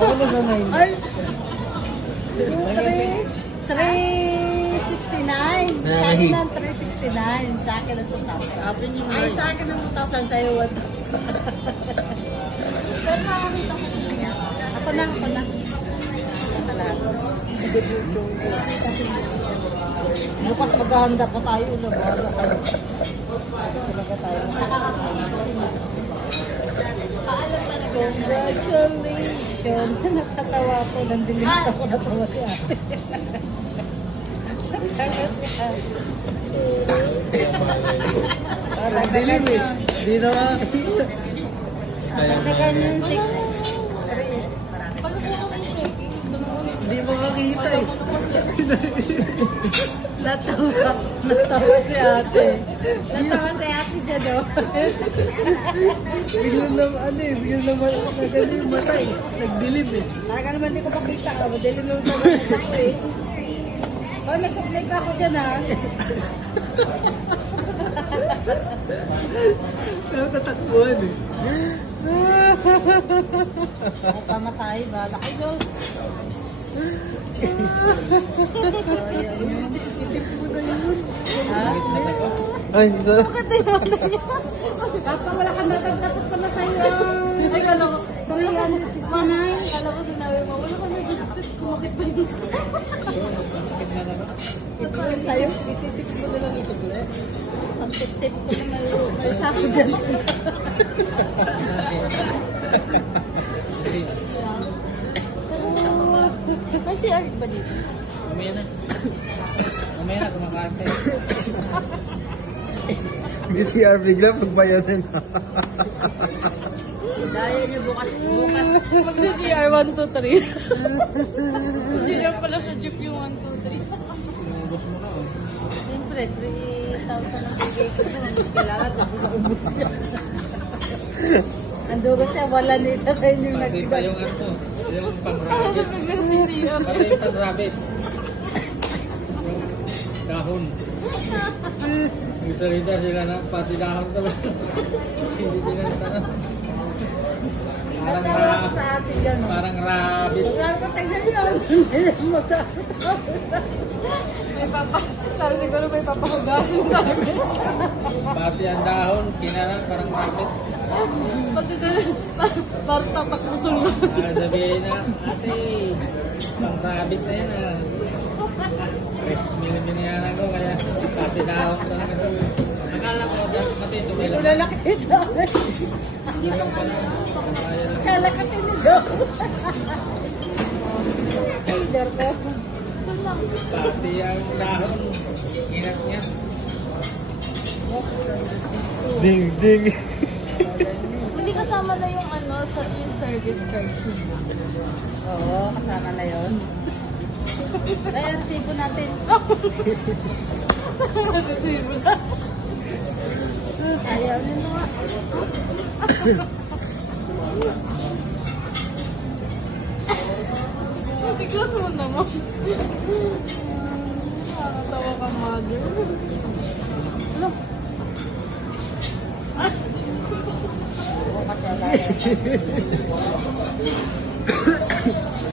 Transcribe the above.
Ako ba sa 9? Ay! Yung 369. Sa akin lang 369. Sa akin lang 2,000. Ay, sa akin lang 2,000. Sa'yo 1,000. Ako na. Ako na lahat. Bukas maghahanda pa tayo. Talaga tayo. Paalam talaga. Congratulations. Natatawa ko. Nandinig ako na tawa si ate. Parang dilim eh. Hindi na makakita. Pagdagan yung 6. Hindi makakita eh. Natawa si ate. Natawa si ate siya do. Biglang naman nagano yung mata eh. Nagdilim eh. Talaga naman hindi ko makita ka. Madilim lang sa mata ko eh. Oh, may supply ka ako dyan ha. Natatakbuhan eh. Ako pamasahe ba? Laki do. Ha? Ay, sarap. Bakit yung mata niya? Papa, wala kang dapat pala sa'yo. Ay, kala ko. 369. Kala ko sinabi mo, wala kang nag-gusto. Kumakit pa yun. Ito yun sa'yo. Ititip mo na lang ito. Ang tip-tip ko na may sako dyan. May si Eric ba dito? Umaya na. Umaya na, kumakain tayo. BCR bigla pagbayaran na. Daya niyo bukas. Mag-CGR 1, 2, 3. Hindi lang pala sa jeep yung 1, 2, 3. Ubus mo na oh. Siyempre, 3,000 ang bigay ko po. Kailangan ako sa ubus niya. Andugo siya, wala nila sa inyong Pati pa yung ano, yung pang-rabbit. Biglang CGR. Pati yung pang-rabbit. Dahon. Isa-rita sila na pati dahon tapos hindi sila na Natawa ko sa atin dyan. parang rabbit. Wala ko tignan yun. May papa. Sabi siguro may papahugasin namin. Pati ang dahon, kinalang parang rabbit. Pati doon, parang tapat mo tulog. Sabihin na, ate, pang-rabbit na yan ah. Fresh meal binayaran ko, kaya pati dahon talaga ito. Akala ko, matito may laman. Lalaki ito. Kala ka tinido. Leader ko. Pati ang dahon, ingat niya. Ding ding. Hindi kasama na yung ano, sa yung service charge. Oo, kasama na yun. Ay, resibo natin. Resibo na. Ayaw nyo nga. Tiglas mo naman. Nakakatawa ka, mother. Oo, kasi alaya.